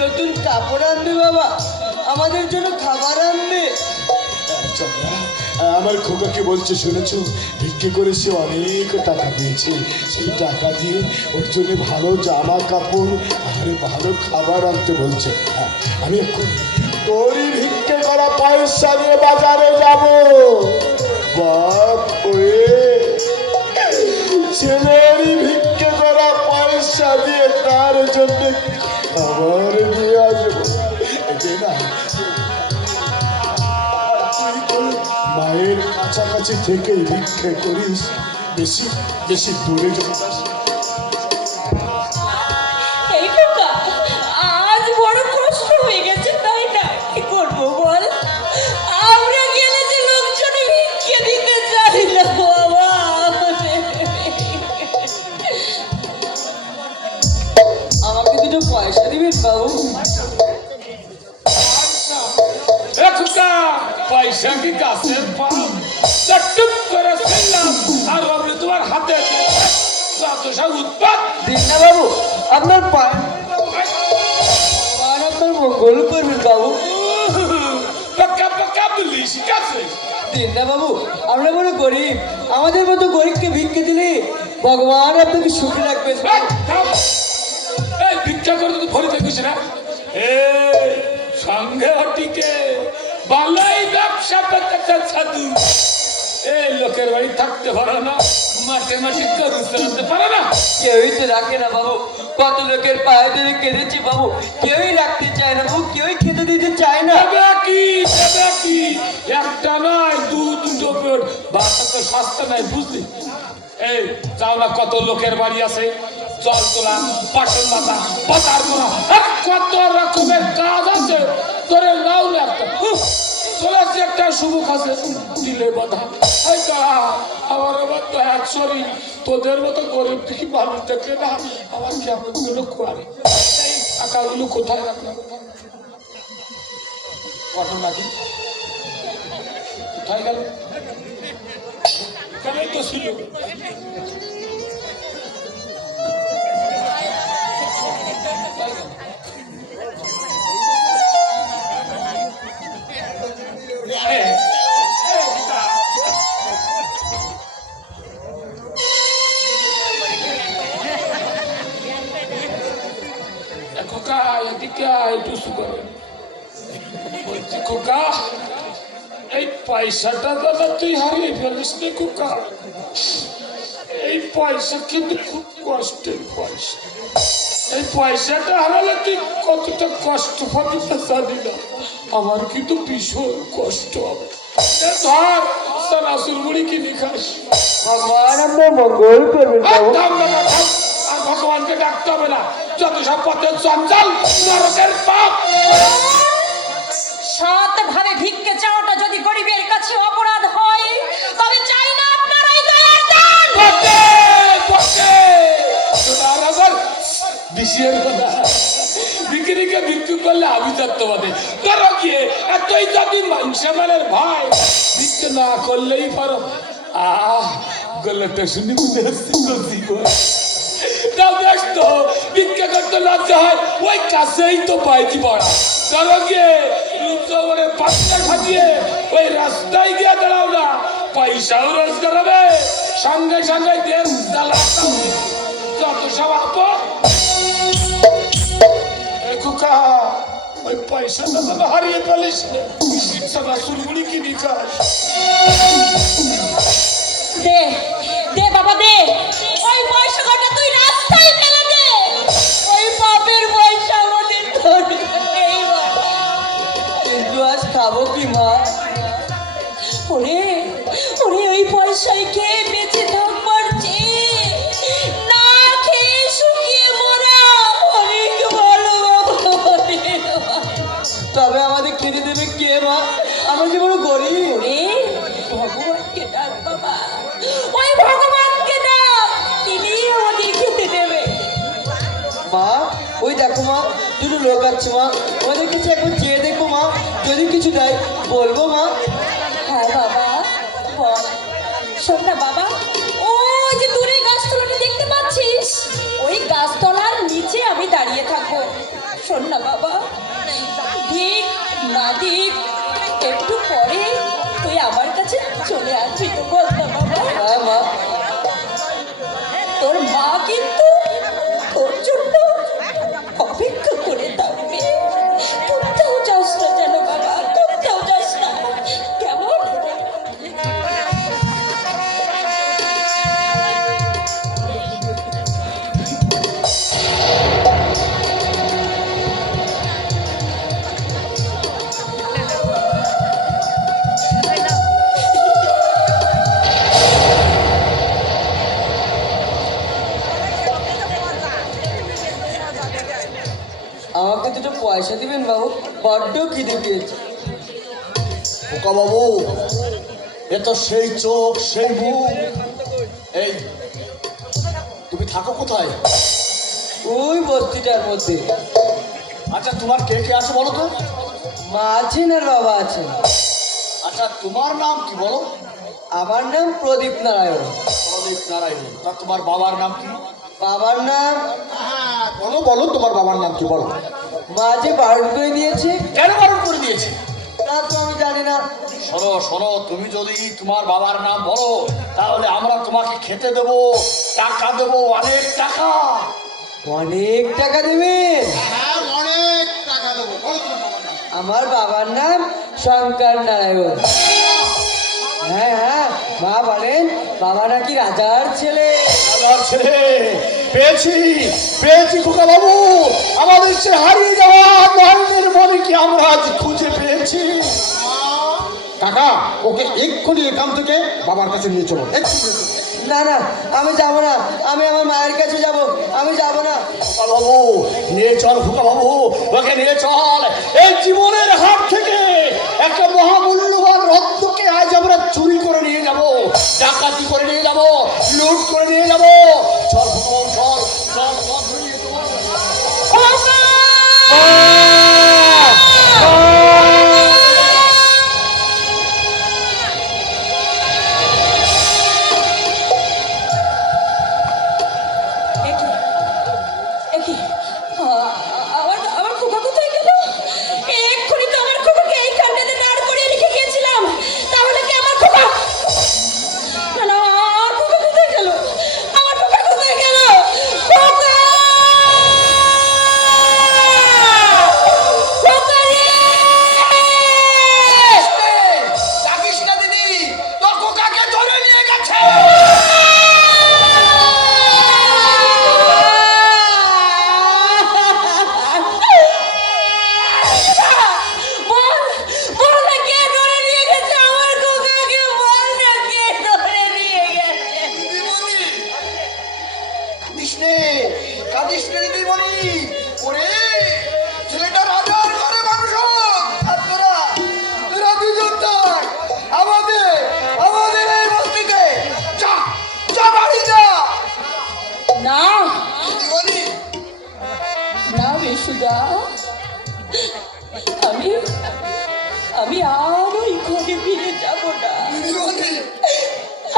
নতুন কাপড় আনবে বাবা, আমাদের জন্য খাবার আনবে। আমার খোকাকে বলছে শুনেছ, ভিক্ষে করে সে অনেক টাকা পেয়েছে, সেই টাকা দিয়ে ওর জন্য ভালো জামা কাপড় আর ভালো খাবার আনতে বলছে। আমি এখন তোরই ভিক্ষে করা পয়সা নিয়ে বাজারে যাব। বাপ ছেলেরই ভিক্ষে করা পয়সা দিয়ে তার জন্য খাবার নিয়ে আসবো। না, মায়ের কাছাকাছি থেকে ভিক্ষে করিস, বেশি বেশি দূরে যাস। আজ বড় কষ্ট হয়ে গেছে, তাই না? কি করবো বল, আমরা গেলে যে লোকজন ভিক্ষে দিতে চাই না বাবা। আমাকে দুটো পয়সা দিবেন বাবু? পয়সা কি গাছের পাম, চট্টুক করে ফেললাম আর আপনি তোমার হাতে উৎপাদ দিন না বাবু, আপনার পায় আপনার মঙ্গল করবেন বাবু। পাক্কা পাক্কা বলি শিখাচ্ছে। দিন না বাবু, আমরা মনে করি আমাদের মতো গরিবকে ভিক্ষে দিলে ভগবান আপনাকে সুখে রাখবেন। এই ভিক্ষা করে তো ভরে দেখিস না, সঙ্গে হটিকে বালাই ব্যবসা পেতে সাধু। এই লোকের বাড়ি থাকতে পারে না, মাঠে মাঠে গরু চালাতে পারে না। কেউই তো রাখে না বাবু, কত লোকের পায়ে ধরে কেঁদেছি বাবু, কেউই রাখতে চায় না বাবু, কেউই খেতে দিতে চায় না। কি একটা নয় দুটো পেট, বাচ্চা তো সস্তা নাই বুঝলি। এই যাও না, কত লোকের বাড়ি আছে, জল তোলা, বাসন মাজা, বাজার করা, কত রকমের কাজ আছে। তোরে নাও না একটা চলে একটা শুভ কাজে দিলে বাধা। আমার আবার তো এক শরীর, তোদের মতো গরিব দেখি মানুষ দেখলে না আমার কেমন গুলো করে। এই টাকাগুলো কোথায় রাখলাম? ঘটনা কি কোথায় গেল? কেন তো ছিল খোকা, এদিকে একটু সুগার বলছি। খোকা, এই পয়সাটা দাদা তুই হারিয়ে ফেলিস নি খোকা। এই পয়সা কিন্তু খুব কষ্টের পয়সা। এই পয়সাটা হারালে তুই কতটা কষ্ট পাবি তা জানি না। আমার কিন্তু ভীষণ কষ্ট হবে। ধর সানাসুর মুড়ি কিনে খাস, ভগবান আপনার মঙ্গল করবেন বাবু। আর ভগবানকে ডাকতে হবে না, যত সব পথের জঞ্জাল, নরকের পাপ। সৎভাবে ভিক্ষে চাওয়াটা যদি গরিবের কাছে অপরাধ হয়, তবে চাই না আপনার এই দয়ার দান। বিক্রিকে বিক্রি করলে আমি তত্ত্ববাদে ধরো গিয়ে এতই যদি মানুষের মানের ভাই ভিক্ষে না করলেই পারো। গলাটা শুনে মনে হচ্ছে তো ভিক্ষা করতে লজ্জা হয়, ওই কাছেই তো পাইছি পড়া। ধরো গিয়ে রূপসবরে পাঁচটা খাটিয়ে রাস্তায় গিয়ে দাঁড়াও না, পয়সাও রোজগার হবে, সঙ্গে সঙ্গে দেশ চালাতে হবে। যত সব আপদ। এ খোকা, ওই পয়সাটা যেন হারিয়ে ফেলিস না। সাদা চুলগুলি কিনি খাস। দে দে বাবা দে, ওই পয়সা কটা তুই রাস্তায় ফেলে দে। ওই বাপের পয়সা আমাদের দরকার নেই বাবা। কিন্তু আজ খাবো কি মা? ওরে ওরে, ওই পয়সায় খেয়ে বেঁচে থাকবার চেয়ে না খেয়ে শুকিয়ে মরা অনেক ভালো বাবা, অনেক ভালো। তবে আমাদের খেতে দেবে কে মা? আমরা যে বড় গরিব। ওরে ভগবানকে ডাক বাবা, ওই ভগবানকে ডাক, তিনি আমাদের খেতে দেবে। মা ওই দেখো মা, দুটো লোক আছে মা, ওদের কাছে একবার চেয়ে দেখো মা, যদি কিছু দেয় বলবো মা। হ্যাঁ বাবা বল। শোন না বাবা, ওই যে দূরে গাছতলাটা দেখতে পাচ্ছিস, ওই গাছতলার নিচে আমি দাঁড়িয়ে থাকবো। শোন না বাবা, দিক না দিক একটু পরে তুই আমার কাছে চলে আসবি তো, বল না বাবা। হ্যাঁ মা। তোর মা কিন্তু তোর জন্য অপেক্ষা করে থাকবে। কোথাও যাস না যেন বাবা, কোথাও যাস না, কেমন? আমাকে দুটো পয়সা দিবেন বাবু, বড্ড খিদে পেয়েছে। খোকা বাবু, এ তো সেই চোখ সেই মুখ। এই তুমি থাকো কোথায়? ওই বস্তিটার মধ্যে। আচ্ছা তোমার কে কে আছে বলো তো? মা আছেন আর বাবা আছেন। আচ্ছা তোমার নাম কি বলো? আমার নাম প্রদীপ নারায়ণ। প্রদীপ নারায়ণ। তা তোমার বাবার নাম কি? বাবার নাম, বলো বলো তোমার বাবার নাম কি বলো? মা যে বারণ করে দিয়েছে। কেন বারণ করে দিয়েছে? তা তো আমি জানি না। শোনো শোনো, তুমি যদি তোমার বাবার নাম বলো তাহলে আমরা তোমাকে খেতে দেবো, টাকা দেবো, অনেক টাকা। অনেক টাকা দেবেন? হ্যাঁ অনেক টাকা দেবো। বলো তোমার বাবার নাম। আমার বাবার নাম শঙ্কর নারায়ণ। হ্যাঁ হ্যাঁ, মা বলেন বাবা নাকি রাজার ছেলে। আমার ছেলে পেয়েছি পেয়েছি খোকা বাবু, আমাদের সে হারিয়ে যাওয়া মহেন্দ্রের মনিকে আমরা আজ খুঁজে পেয়েছি। কাকা, ওকে এক্ষুনি এখান থেকে বাবার কাছে নিয়ে চলো। না না, আমি যাব না, আমি আমার মায়ের কাছে যাব, আমি যাব না। খোকা বাবু নিয়ে চল, খোকা বাবু ওকে নিয়ে চল। এই জীবনের হাত থেকে একটা মহামূল্যবান রত্নকে আজ আমরা চুরি করে নিয়ে যাব, ডাকাতি করে নিয়ে যাব, লুট করে নিয়ে যাব। চল খোকা বাবু চল চল চল নিয়ে আমার খোকা কোথায় গেল? এক্ষুনি তো আমার খোকাকে এইখানটাতে দাঁড় করিয়ে রেখে গিয়েছিলাম, তাহলে কি আমার খোকা? না না, আমার খোকা কোথায় গেল? আমার খোকা কোথায় গেল? খোকা! খোকা রে! ডাকিস না দিদি, তোর খোকাকে ধরে নিয়ে গেছে। বল, বল না কে ধরে নিয়ে গেছে আমার খোকাকে, বল না কে ধরে নিয়ে গেছে? কাঁদিস নে দিদিমণি, ওরে ছেলেটা রাজার ঘরে মানুষ হোক। আর তোরা তোরা দুজন থাক আমাদের আমাদের এই বস্তিতে। যা যা বাড়ি যা না দিদিমণি। না বিশুদা, আমি আমি আর ওই ঘরে ফিরে যাব না। দিদিমণি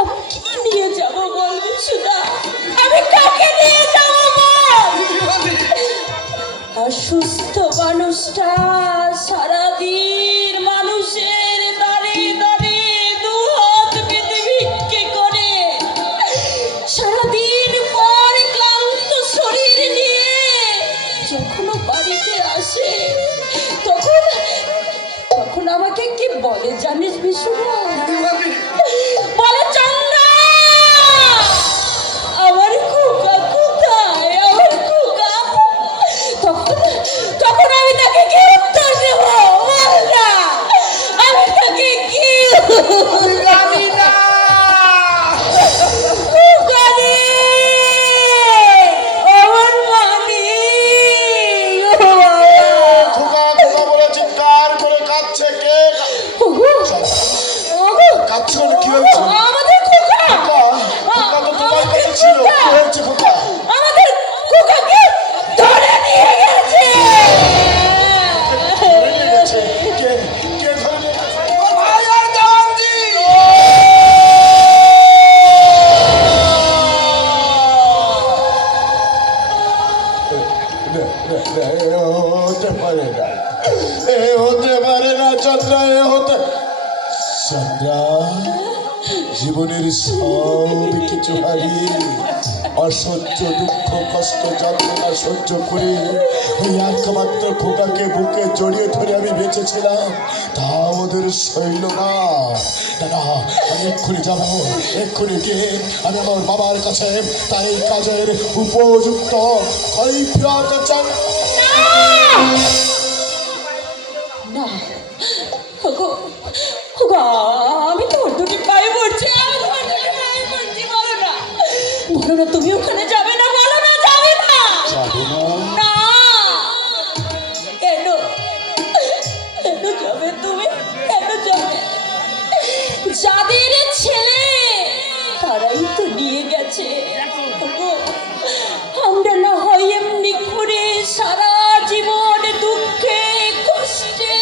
আমি কি নিয়ে যাব বল বিশুদা? আমি কাকে নিয়ে যাব বল? দিদিমণি অসুস্থ মানুষটা সারাদিন মানুষের দাঁড়ে দাঁড়িয়ে শোনো বলে চন্দ্রা আমার খোকা কোথায় আমার খোকা তখন তখন আমি তাকে কি উত্তর দেব বল না আমি তাকে কি জানি না। খোকা রে আমার মানি ও বাবা খোকা খোকা বলে চিৎকার করে কাঁদছে কে? ওগো ওগো কাঁদছে মানে কি হয়েছে? আমাদের খোকা খোকা খোকা তো তোমার কাছে ছিল, কি হয়েছে খোকা? আমাদের খোকাকে ধরে নিয়ে গেছে ধরে নিয়ে গেছে? কে কে ধরে নিয়ে গেছে? হতে পারে না, এ হতে পারে না চন্দ্রা, এ হতে চন্দ্রা জীবনের সব কিছু হারিয়ে অসহ্য দুঃখ কষ্ট যন্ত্রণা সহ্য করে ওই একমাত্র খোকাকে বুকে জড়িয়ে ধরে আমি বেঁচেছিলাম, তা ওদের শৈল না। দাদা আমি এক্ষুনি যাবো, এক্ষুনি গিয়ে আমি আমার বাবার কাছে তার এই কাজের উপযুক্ত কৈফিয়ত চাই। না ওগো ওগো আমি তোমার দুটি পায়ে পড়ছি আমি তোমার দুটি পায়ে পড়ছি বলো না তুমি ওখানে যাবে না বলো না যাবে না যাবে না? না কেন কেন যাবে তুমি কেন যাবে যাদের ছেলে তারাই তো নিয়ে গেছে ওগো, আমরা না হয় এমনি করে সারা জীবন দুঃখে কষ্টে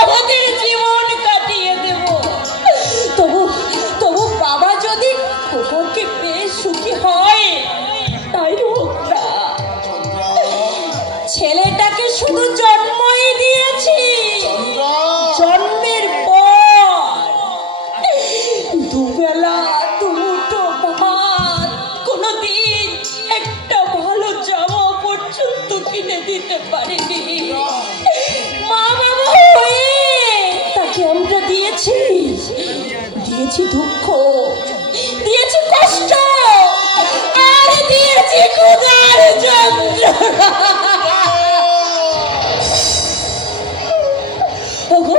আমাদের জীবন কাটিয়ে দেব তবু তবু বাবা যদি খোকাকে পেয়ে সুখী হয় তাই হোক না ছেলেটাকে শুধু জন্মই দিয়েছি জন্মের পর দুবেলা দুটো ভাত কোনোদিন একটা ভালো জামা পর্যন্ত কিনে দিতে পারিনি মা বাবা হয়ে তাকে আমরা দিয়েছি দিয়েছি দুঃখ দিয়েছি কষ্ট আর দিয়েছি ক্ষুধার যন্ত্রণা ওগো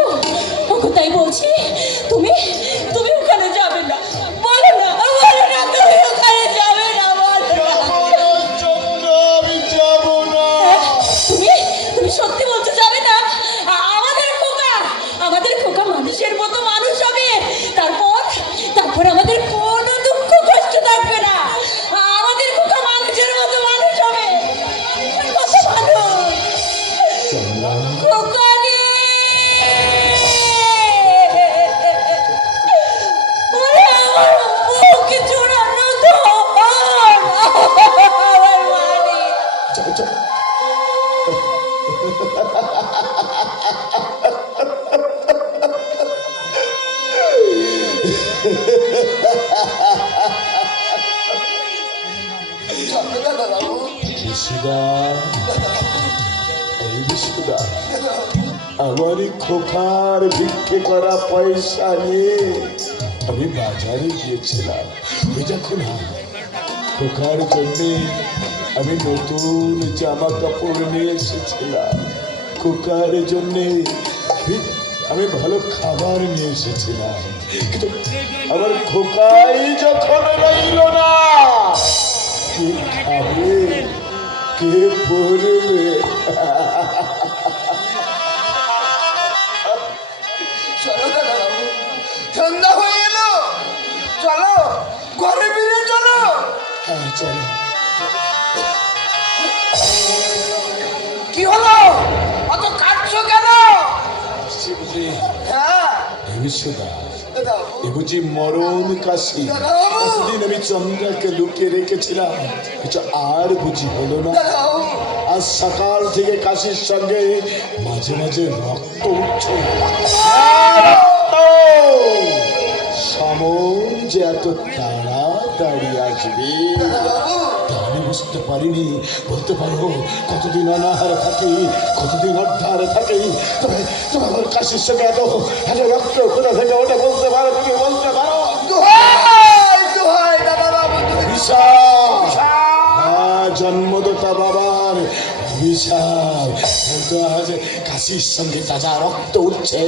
ওগো তাই বলছি তুমি তুমি ওখানে যাবে না বলো না তুমি ওখানে যাবে না বলো না চন্দ্র আমি যাবো না। তুমি তুমি সত্যি বলতে যাবে না আমাদের খোকা মানুষের মতো মানুষ হবে তারপর তারপর আমাদের কোনো দুঃখ কষ্ট থাকবে না আমাদের খোকা মানুষের মতো মানুষ হবে মানুষের মতো মানুষ খোকা রে ওরে আমার বুকে জোড়ানো ধন আমার মানি চল, চল। বিশুদা, এই বিশুদা, আমারই খোকার ভিক্ষে করা পয়সা নিয়ে আমি বাজারে গিয়েছিলাম। ওই দেখো না খোকার জন্যে আমি নতুন জামা কাপড় নিয়ে এসেছিলাম, খোকার জন্যে আমি ভালো খাবার নিয়ে এসেছিলাম, কিন্তু আমার খোকাই যখন রইল না, কে খাবে কে পড়বে? সন্ধ্যা হয়ে গেল, চলো ঘরে ফিরে চলো। হ্যাঁ চলো। কি হলো অত কাটছো কেন? হ্যাঁ বিশুদা, দাদা এ বুঝি মরণ কাশি? এতদিন আমি চন্দ্রাকে লুকিয়ে রেখেছিলাম, কিছু আর বুঝি হলো না। আজ সকাল থেকে কাশির সঙ্গে মাঝে মাঝে রক্ত উঠছে। সমন যে এত তাড়াতাড়ি আসবে তা আমি বুঝতে পারিনি। বলতে পারো কতদিন অনাহারে থাকি, কতদিন অর্ধারে থাকি? তবে তবে আমার কাশির সঙ্গে এত এত রক্ত কোথা থেকে ওটা বলতে পারো? তুমি বলতে পারো? জন্মদাতা বাবার অভিশাপ। কিন্তু আজ কাশির সঙ্গে তাজা রক্ত উঠছে,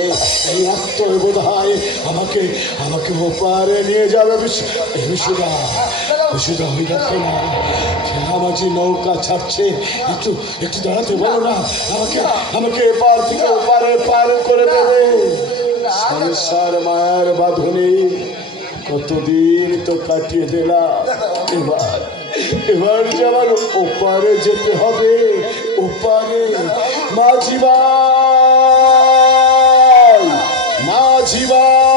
এই রক্ত বোধ হয় আমাকে আমাকে ওপারে নিয়ে যাবে। বিশুদা বিশুদা হয়ে দেখো না, খেলামাঝি নৌকা ছাড়ছে, একটু একটু দাঁড়াতে বলো না, আমাকে আমাকে এপার থেকে ওপারে পার করে দেবে। সংসার মায়ের বাঁধনে কতদিন তো কাটিয়ে দিলাম, এবার এবার যে আমার ওপারে যেতে হবে, ওপারে। মাঝি ভাই, মাঝি ভাই।